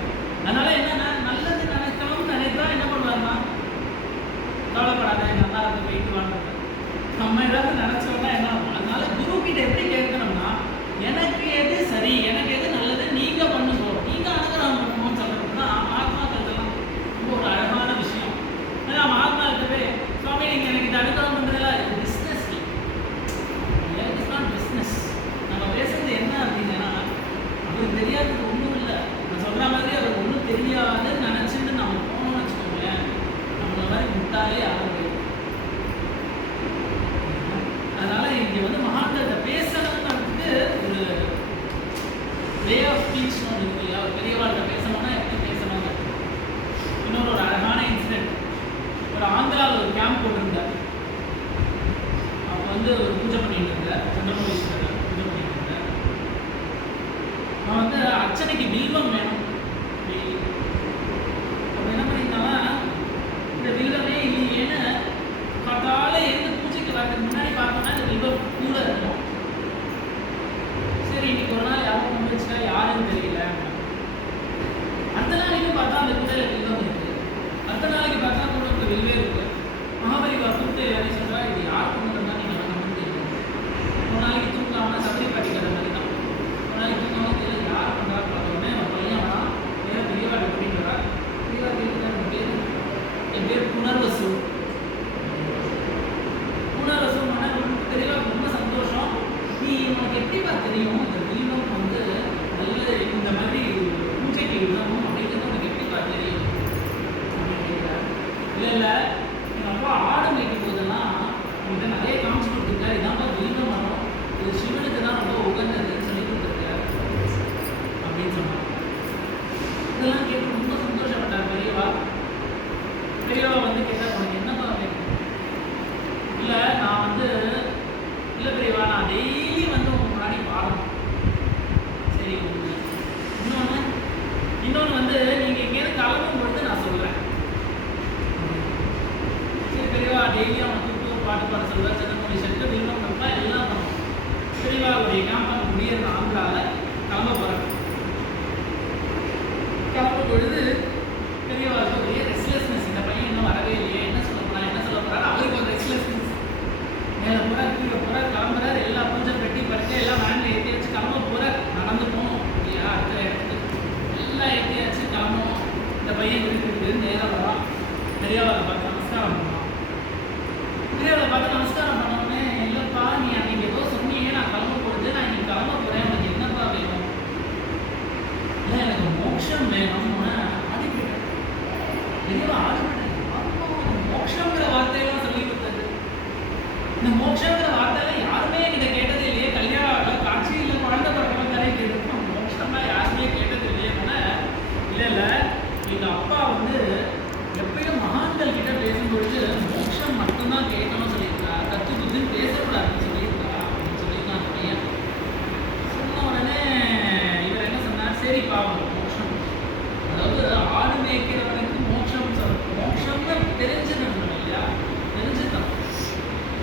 அதனால என்னன்னா, நல்லது நினைக்கணும்னு நினைத்தா என்ன பண்ணுவாருன்னா, கவலைப்படாத நல்லா இருக்கு போயிட்டு வாங்க, நம்ம ஏதாவது நினைச்சோம்னா என்ன ஆகும். அதனால குரு கிட்ட எப்படி கேட்கணும்னா, எனக்கு எது சரி, எனக்கு எது நல்லது, நீங்க பண்ணுங்க, நீங்க அனுகிரகம் பண்ணுவோம்னு சொல்றது தான் ஆத்மாக்கள்லாம் ரொம்ப ஒரு அழகான விஷயம். ஏன்னா ஆத்மாக்கிட்டவே சுவாமி நீங்க எனக்கு இது அனுகிரகம் பண்றதுல இது பிஸ்னஸ், இட்ஸ் நாட் பிஸ்னஸ். நம்ம பேசுறது என்ன அப்படின்னா, அவருக்கு தெரியாதது ஒன்றும் இல்லை, நான் சொல்ற மாதிரி அவருக்கு ஒன்றும் தெரியாதுன்னு நினைச்சிட்டு நம்ம போனோம்னு வச்சுக்கோங்களேன், நம்மள மாதிரி முட்டாலே யாரும். அதனால இங்கே வந்து மகான்கிட்ட பேசணுங்கிறதுக்கு ஒரு வே ஆஃப் ஸ்பீச் ஒன்று இருக்கு இல்லையா, ஒரு பெரியவாழ்கிட்ட பேசணும்னா எப்படி பேசணுங்க. இன்னொரு ஒரு அழகான இன்சிடென்ட், ஒரு ஆந்திராவில் ஒரு கேம்ப் போட்டிருந்தார். அப்போ வந்து ஒரு பூஜை பண்ணிட்டு இருந்தார், சந்திரமௌலீஸ்வரர் பூஜை பண்ணிட்டு இருந்தார். நான் வந்து அர்ச்சனைக்கு வில்வம் வேணும். அப்போ என்ன பண்ணியிருந்தாங்கன்னா பார்த்தா அந்த குதிரையில வில்வம் இருக்கு. அடுத்த நாளைக்கு பார்த்தா கூட ஒரு வில்வே இருக்கு. மகாபலிவா கூப்பிட்டு யாரையும் சொல்றா, இது யார் கொண்டு வந்தா நீங்க கமெண்ட் கேட்கணும். ஒரு நாளைக்கு தூங்காம சபரி பாட்டி கதை மாதிரி தான். ஒரு நாளைக்கு தூங்காம தெரியல யார் பண்றா பார்த்த உடனே ஒரு பையன் வரான். பேர பெரியவா எப்படின்றா, பெரியவா கேட்குறா என் பேர் புனர்வசு. புனர்வசு தெரியவா ரொம்ப சந்தோஷம். நீ உனக்கு எப்படிப்பா தெரியும் இந்த வில்வம் வந்து நல்ல இந்த மாதிரி பூஜைக்கு விடணும் அப்படிங்கிறது உனக்கு எப்படிப்பா தெரியும் அப்படின்னு கேட்குறாரு. இல்லை எங்கள் அப்பா ஆடு மேய்க்கும் போதெல்லாம் அவங்ககிட்ட நிறைய காமிச்சு கொடுத்துருக்காரு. இதான்ப்பா வில்வ மரம், இது சிவனுக்கு தான் ரொம்ப உகந்ததுன்னு சொல்லி கொடுத்துருக்காரு அப்படின்னு சொன்னாங்க. இதெல்லாம் கேட்டு ரொம்ப சந்தோஷப்பட்டார் பெரியவா. பெரியவா வந்து கேட்டால் உனக்கு என்னப்பா வேணும்? இல்லை நான் வந்து இல்லை பெரியவா, நான் டெய்லி வந்து உங்க முன்னாடி பாடணும். சரி ஒன்று இன்னொன்று வந்து நீங்கள் எங்கேயிருந்து கிளம்பும் பொழுது நான் சொல்கிறேன். சரி பெரியவா, டெய்லி அவனை கூப்பிட்டு ஒரு பாட்டு பாட சொல்லுவார். சின்னமொழி செட்டு வில்வம் பண்ணா எல்லாம் பண்ணுவோம். பெரியவா ஒரு கேம்பாங்க முடியறது ஆந்திராவில் கிளம்ப போகிறேன். கிளம்பும் பொழுது பெரியவாவுக்கு ஒரே ரெஸ்ட்லெஸ்னஸ். இந்த பையன் இன்னும் வரவே இல்லையே, என்ன சொல்ல போகிறான் என்ன சொல்ல போகிறாரு. அவருக்கு ஒரு ரெஸ்ட்லெஸ்னஸ். மேலே போகிறார் கீழே போகிறார் கிளம்புறாரு. எல்லா பூஜை பெட்டி பறிக்க எல்லாம் வேனில் ஏற்றியாச்சு கிளம்ப போகிறார். நடந்து போகணும் இல்லையா அடுத்த இடத்துக்கு. எல்லாம் ஏற்றியாச்சு கிளம்பணும். இந்த பையன் இருக்குது நேராக வரான். பெரியவாவை பார்த்து நமஸ்காரம் பண்ணுவான். பெரியவாவை பார்த்து நமஸ்காரம் பண்ணோடனே, இல்லைப்பா நீ அன்றைக்கி ஏதோ சொன்னீங்க நான் கிளம்ப போகிறது, நான் இன்னைக்கு கிளம்ப போகிறேன், உனக்கு என்னப்பா வேணும்? இல்லை எனக்கு மோட்சம் வேணும்னு ஆடிக்கிட்டேன். பெரியவா ஆடிக்கிட்டேன். மோட்சங்கிற வார்த்தையெல்லாம் சொல்லி கொடுத்தது. இந்த மோட்சங்கிற வார்த்தையில யாருமே என்கிட்ட கேட்டது இல்லையே. கல்யாணம் ஆகல, காட்சி இல்லை, குழந்தை பிறகு தானே கேட்டிருக்கோம். மோட்சம்னா யாருமே கேட்டது இல்லையேன்னா, இல்லை எங்கள் அப்பா வந்து எப்பயும் மகான்கள் கிட்ட பேசும்பொழுது மோட்சம் மட்டும்தான் கேட்கணும்னு சொல்லியிருக்கா, தத்து புத்தின்னு பேசக்கூடாதுன்னு சொல்லியிருக்கா அப்படின்னு சொல்லியிருக்கான் அந்த பையன். சொன்ன உடனே இவர் என்ன சொன்னார், சரிப்பா உங்களுக்கு மோட்சம், அதாவது ஆடு மேய்க்கிறவனுக்கு மோட்சம் மோட்சம்னு தெரிஞ்சுக்கணும் இல்லையா, தெரிஞ்சுதான்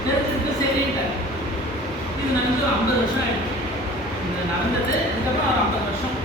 தெரிஞ்சுட்டு சரின்ட்டார். இது நடந்து 50 வருஷம் ஆயிடுச்சு. இது நடந்தது. இதுக்கப்புறம் ஒரு 50 வருஷம்